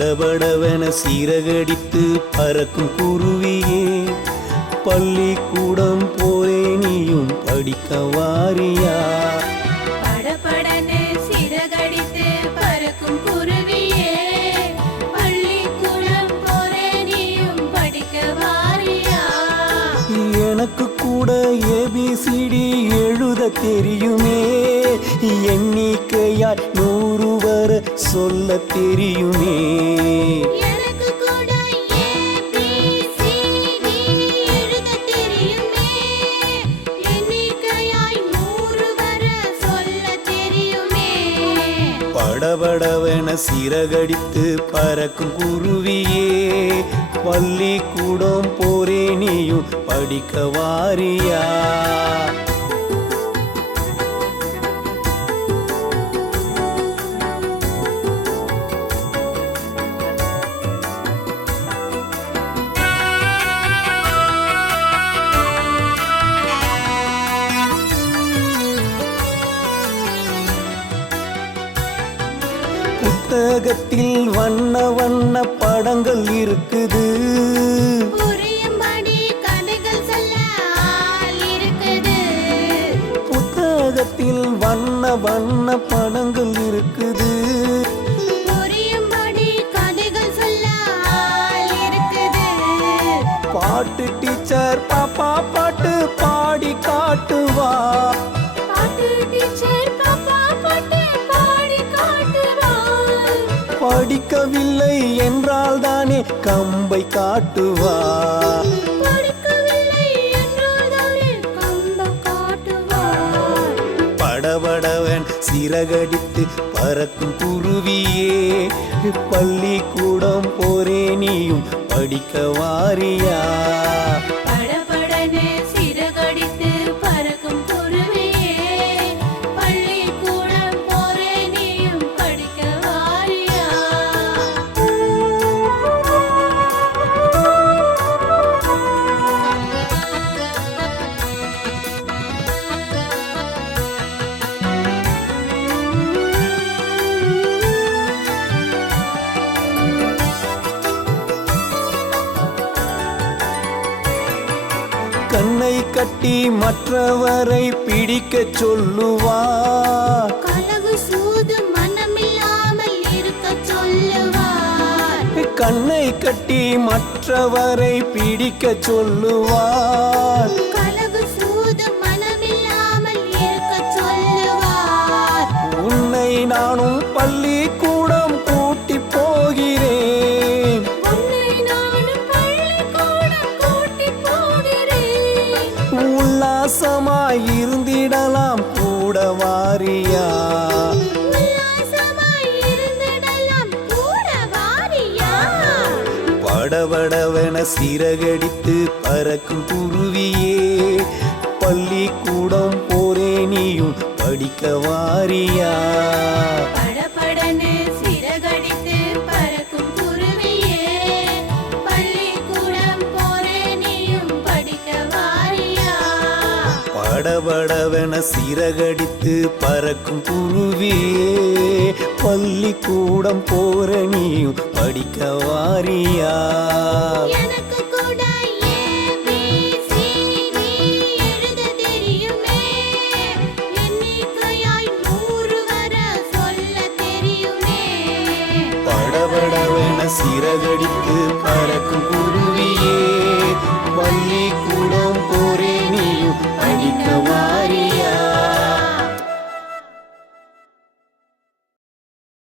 படபடவென சீரகடித்து பறக்கும் குருவியே. பள்ளிக்கூடம் போரே நீயும் படிக்க வாரியா. நீயும் படிக்க எனக்கு கூட ஏபிசிடி எழுத தெரியுமே. எண்ணிக்கையால் நூறு வர சொல்ல தெரியுமே. படபடவென சிறகடித்து பறக்கும் குருவியே பள்ளி கூடம் போரே நீயும் படிக்க வாரியா? புத்தகத்தில் வண்ண வண்ண படங்கள் இருக்குது. புத்தகத்தில் வண்ண வண்ண படங்கள் இருக்குது. பாட்டு டீச்சர் பாப்பா. படிக்கவில்லை என்றால் தானே கம்பை காட்டுவா? படிக்கவில்லை என்றால் தானே கம்ப காட்டுவார் படபடவன் சிறகடித்து பறக்கும் குருவியே பள்ளிக்கூடம் போரே நீயும் படிக்க வாரியா? கட்டி மற்றவரை பிடிக்க சொல்லுவா கலகு சூது மனமில்லாமல் இருக்க சொல்லுவார். கண்ணை கட்டி மற்றவரை பிடிக்க சொல்லுவார். உல்லாசமாய் இருந்திடலாம் கூட வாரியா? படபடவென சிறகடித்து பறக்கும் குருவியே பள்ளிக்கூடம் போரே நீயும் படிக்க வாரியா படபடவென சிறகடித்து பறக்கும் குருவியே பள்ளிக்கூடம் போற நீயும் படிக்க வாரியா. படபடவென சிறகடித்து பறக்கும் குருவியே பள்ளிக்கூடம்